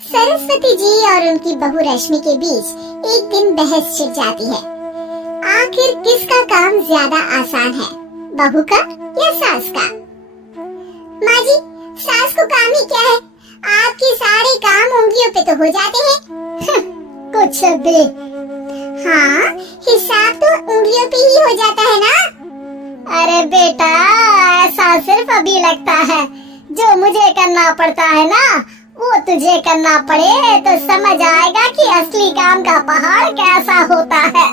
सरस्वती जी और उनकी बहू रश्मि के बीच एक दिन बहस छिड़ जाती है। आखिर किसका काम ज्यादा आसान है, बहू का या सास का? माँ जी, सास को काम ही क्या है, आपके सारे काम उंगलियों पे तो हो जाते हैं। कुछ भी। हाँ, हिसाब तो उंगलियों पे ही हो जाता है ना। अरे बेटा, ऐसा सिर्फ अभी लगता है, जो मुझे करना पड़ता है ना वो तुझे करना पड़े तो समझ आएगा कि असली काम का पहाड़ कैसा होता है।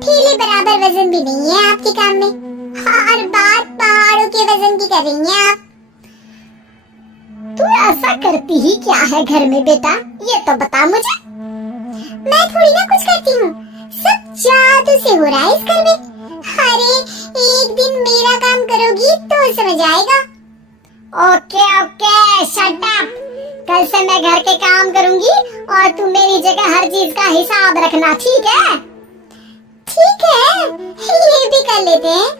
ठेले बराबर वजन भी नहीं है आपके काम में, हर बात पहाड़ों के वजन की कर रही हैं आप। तू ऐसा करती ही क्या है घर में बेटा, ये तो बता मुझे। मैं थोड़ी ना कुछ करती हूँ, सब जादू से हो रहा है इस घर में। अरे एक दिन मेरा काम करोगी तो समझ आएगा। Okay okay, shut up. कल से मैं घर के काम करूंगी और तू मेरी जगह हर चीज का हिसाब रखना, ठीक है? ठीक है, ये भी कर लेते हैं।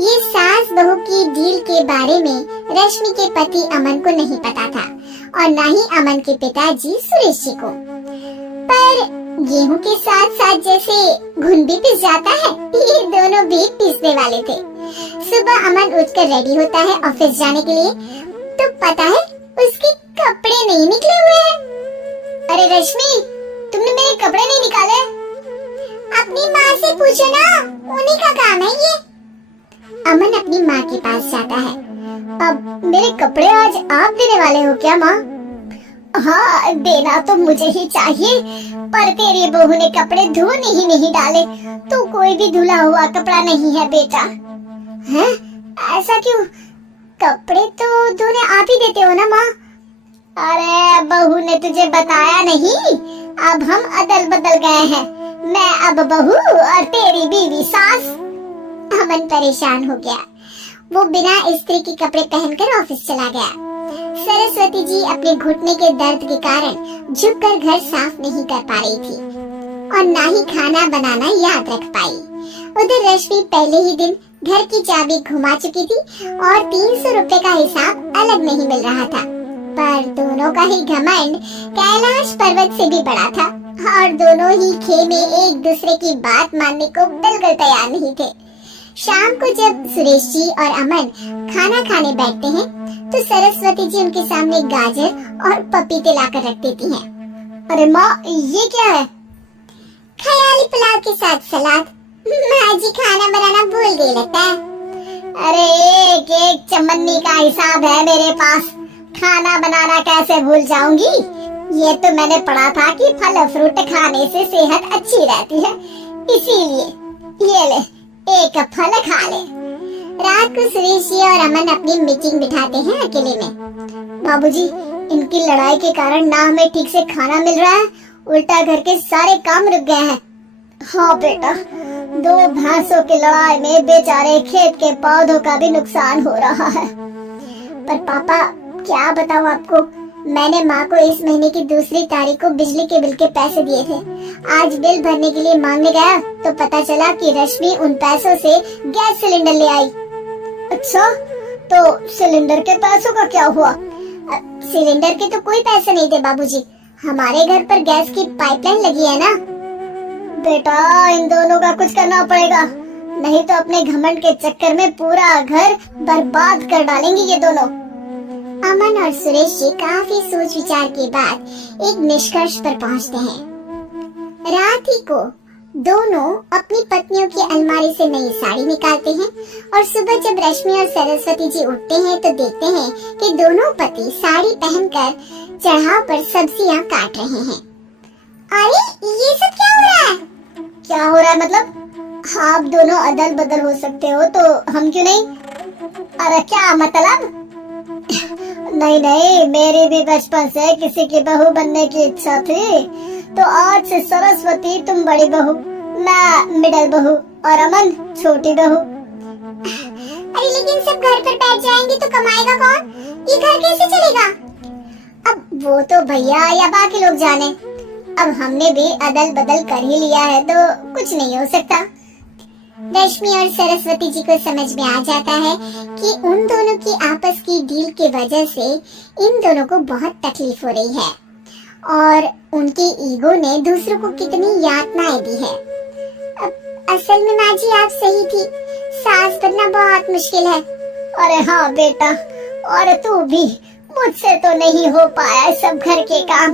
ये सास बहू की डील के बारे में रश्मि के पति अमन को नहीं पता था और न ही अमन के पिताजी सुरेश जी को। पर गेहूं के साथ साथ जैसे घुन भी पिस जाता है, ये दोनों भी पिसने वाले थे। सुबह अमन उठकर रेडी होता है ऑफिस जाने के लिए, तो पता है उसके कपड़े नहीं निकले हुए हैं। अरे रश्मि, तुमने मेरे कपड़े नहीं निकाले? अपनी माँ से पूछो ना, उन्हीं का काम है ये। अमन अपनी माँ के पास जाता है। अब मेरे कपड़े आज आप देने वाले हो क्या माँ? हाँ, देना तो मुझे ही चाहिए, पर तेरी बहू ने कपड़े धोने ही नहीं डाले, तो कोई भी धुला हुआ कपड़ा नहीं है बेटा। हैं? ऐसा क्यों? कपड़े तो धोने आप ही देते हो ना माँ? अरे बहू ने तुझे बताया नहीं, अब हम अदल बदल गए हैं, मैं अब बहू और तेरी बीवी सास। अमन परेशान हो गया, वो बिना इस्त्री के कपड़े पहनकर ऑफिस चला गया। सरस्वती जी अपने घुटने के दर्द के कारण झुककर घर साफ नहीं कर पा रही थी और ना ही खाना बनाना याद रख पाई। उधर रश्मि पहले ही दिन घर की चाबी घुमा चुकी थी और 300 रुपए का हिसाब अलग नहीं मिल रहा था। पर दोनों का ही घमंड कैलाश पर्वत से भी बड़ा था और दोनों ही खेमे एक दूसरे की बात मानने को बिल्कुल तैयार नहीं थे। शाम को जब सुरेश जी और अमन खाना खाने बैठते हैं तो सरस्वती जी उनके सामने गाजर और पपीते लाकर रख देती हैं। अरे माँ, ये क्या है? ख्याली पुलाव के साथ सलाद। माँ जी खाना बनाना भूल गई लगता है। अरे एक एक चमन्नी का हिसाब है मेरे पास, खाना बनाना कैसे भूल जाऊंगी? ये तो मैंने पढ़ा था कि फल फ्रूट खाने से सेहत अच्छी रहती है, इसीलिए ये ले एक फल खा ले। रात को सुरेश जी और अमन अपनी मीटिंग बिठाते हैं अकेले में। बाबूजी, इनकी लड़ाई के कारण ना हमें ठीक से खाना मिल रहा है, उल्टा घर के सारे काम रुक गए हैं। हाँ बेटा, 2 भैंसों की लड़ाई में बेचारे खेत के पौधों का भी नुकसान हो रहा है। पर पापा, क्या बताऊं आपको, मैंने माँ को इस महीने की 2 तारीख को बिजली के बिल के पैसे दिए थे। आज बिल भरने के लिए मांगने गया तो पता चला कि रश्मि उन पैसों से गैस सिलेंडर ले आई। अच्छा, तो सिलेंडर के पैसों का क्या हुआ? सिलेंडर के तो कोई पैसे नहीं थे बाबूजी, हमारे घर पर गैस की पाइपलाइन लगी है ना। बेटा, इन दोनों का कुछ करना पड़ेगा, नहीं तो अपने घमंड के चक्कर में पूरा घर बर्बाद कर डालेंगे ये दोनों। अमन और सुरेश जी काफी सोच विचार के बाद एक निष्कर्ष पर पहुंचते हैं। रात ही को दोनों अपनी पत्नियों की अलमारी से नई साड़ी निकालते हैं और सुबह जब रश्मि और सरस्वती जी उठते हैं तो देखते हैं कि दोनों पति साड़ी पहनकर चढ़ाव पर सब्जियां काट रहे हैं। अरे ये सब क्या हो रहा है? क्या हो रहा है मतलब? आप दोनों अदल बदल हो सकते हो तो हम क्यों नहीं? अरे क्या मतलब? नहीं नहीं, मेरी भी बचपन से किसी की बहू बनने की इच्छा थी, तो आज से सरस्वती तुम बड़ी बहू, मैं मिडिल बहू और अमन छोटी बहू। अरे लेकिन सब घर पर बैठ जाएंगे तो कमाएगा कौन? ये घर कैसे चलेगा? अब वो तो भैया या बाकी लोग जाने, अब हमने भी अदल बदल कर ही लिया है तो कुछ नहीं हो सकता। रश्मि और सरस्वती जी को समझ में आ जाता है कि उन दोनों की आपस की डील की वजह से इन दोनों को बहुत तकलीफ हो रही है और उनके ईगो ने दूसरों को कितनी यातनाएं दी है। असल में माँ जी आप सही थी, सास बनना बहुत मुश्किल है। अरे हाँ बेटा, और तू भी, मुझसे तो नहीं हो पाया सब घर के काम,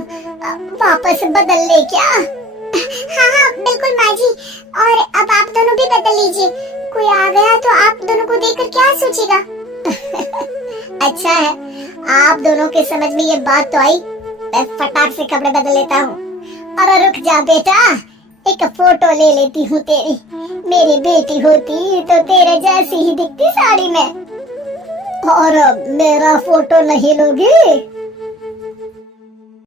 वापस बदल ले क्या? हाँ हाँ बिल्कुल माँ जी, और अब आप दोनों भी बदल लीजिए, कोई आ गया तो आप दोनों को देखकर क्या सोचेगा? अच्छा है, आप दोनों के समझ में ये बात तो आई, मैं फटाक से कपड़े बदल लेता हूँ। अरे रुक जा बेटा, एक फोटो ले लेती हूँ तेरी, मेरी बेटी होती तो तेरे जैसी ही दिखती साड़ी में। और मेरा फोटो नहीं लोगी?